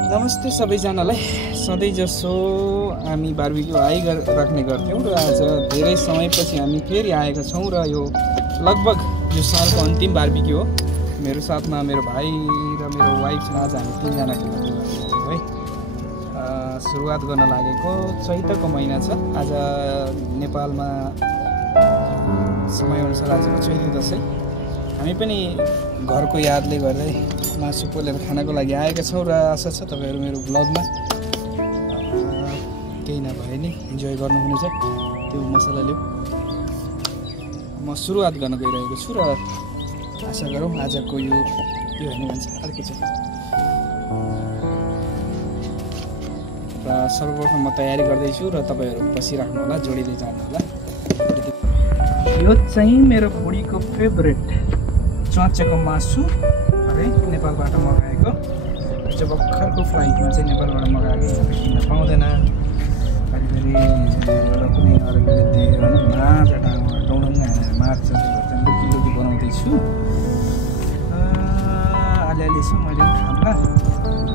नमस्ते सबैजनालाई। सधैँ जसो हामी बारबिक्यू राख्ने गर्थ्यौँ र आज धेरै समयपछि हामी फेरि आएका छौँ र यो लगभग यो सालको अन्तिम बारबिक्यू हो। मेरो साथमा मेरो भाइ र मेरो वाइफ छ। आज हामी तीनजना है सुरुवात गर्न लागेको चैतको महिना छ। आज नेपालमा समयअनुसार आजको चैते दसैँ। हामी पनि घरको यादले गर्दै मासु पोलेर खानको लागि आएका छौँ र आशा छ तपाईँहरू मेरो ब्लगमा केही नभए नि इन्जोय गर्नुहुनेछ। त्यो मसला ल्याऊ। म सुरुवात गर्न गइरहेको छु र आशा गरौँ आजको यो होइन भन्छ अर्को छ। र सर्वप्रथम म तयारी गर्दैछु र तपाईँहरू बसिराख्नु होला, जोडिँदै जानु होला। यो चाहिँ मेरो बुढीको फेभरेट चोचेको मासु है, नेपालबाट मगाएको। जो भर्खरको फ्लाइटमा चाहिँ नेपालबाट मगाएको किन्न पाउँदैन। कहिलेकहिले एउटा कुनै अरूले दियो भने माछा डाउन हालेर मार्छ। लुकी बनाउँदैछु। अलिअलि छ मैले खाउँला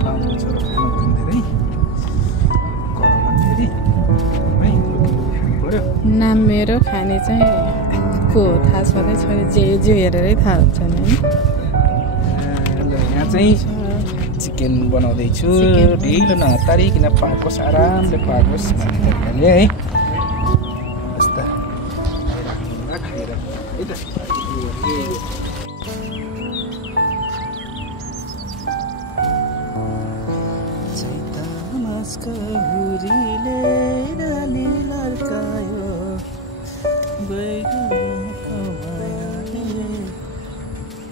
बाउको छोरो खानु पनि धेरै गरममा फेरि है खानु पऱ्यो। नाम मेरो खाने चाहिँ को थाहा छँदै छोरी जे हेरेरै थाहा हुन्छ नि। यहाँ चाहिँ चिकन बनाउँदैछु। ढिलो नहतारिकन पाकोस्, आरामले पाकोस् भन्ने है। यस्ता खाएर है त। हुरीले डाली लड्कायो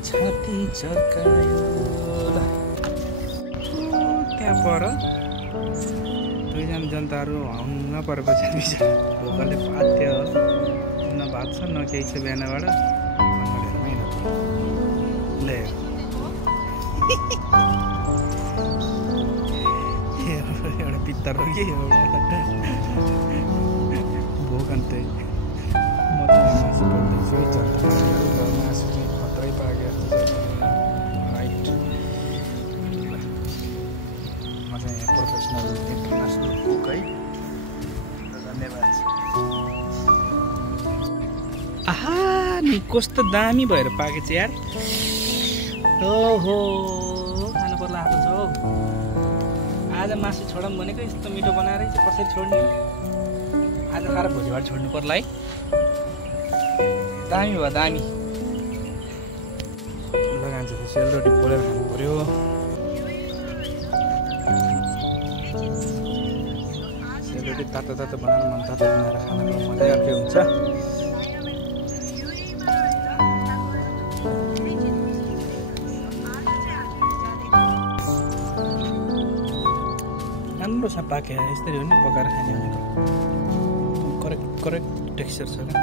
छाती चर्कायो। त्यहाँ पर दुईजना जनताहरू हङ्ग परेपछि भोकले पात्यो। न भात छ न केही छ बिहानबाट ले एउटा पित्तर हो कि एउटा भोकन त्यही। म त मासु बोल्दैछु है, जनता मासु चाहिँ खत्रै पाकेको राइट। म चाहिँ प्रोफेसनल इन्टरनेसनल कुक है। धन्यवाद। आहा नि कस्तो दामी भएर पाकेछ यार। ओहो खानु पर्ला आएको छ हौ। आज मासु छोडौँ भनेको यस्तो मिठो बनाएर कसरी छोड्ने? आज खाएर भोलिबाट छोड्नु पर्ला है। दामी भयो दामी। लगान्छ त सेलरोटी पोलेर खानु पर्यो। सेलरोटी तातो तातो बनाएर मन तातो बनाएर खानुको मजै अर्कै हुन्छ। राम्रो छ पाके यस्तरी हो नि पकाएर खाने भनेको। करेक्ट टेक्स्चर छ क्या।